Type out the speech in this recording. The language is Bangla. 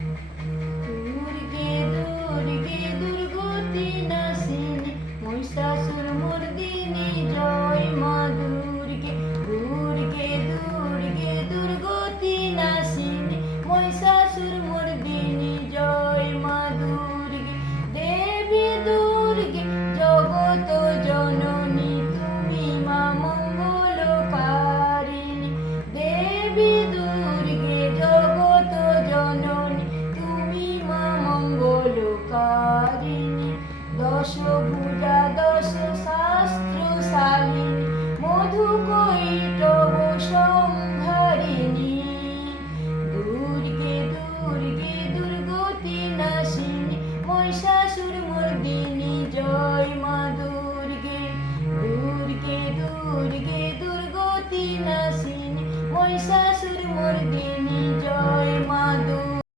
দুর্গে দুর্গে দুর্গতি নাশিনী মহিষাসুর মর্দিনী জয় মা দুর্গে দুর্গে দুর্গে দুর্গতি নাশিনী মহিষাসুর মর্দিনী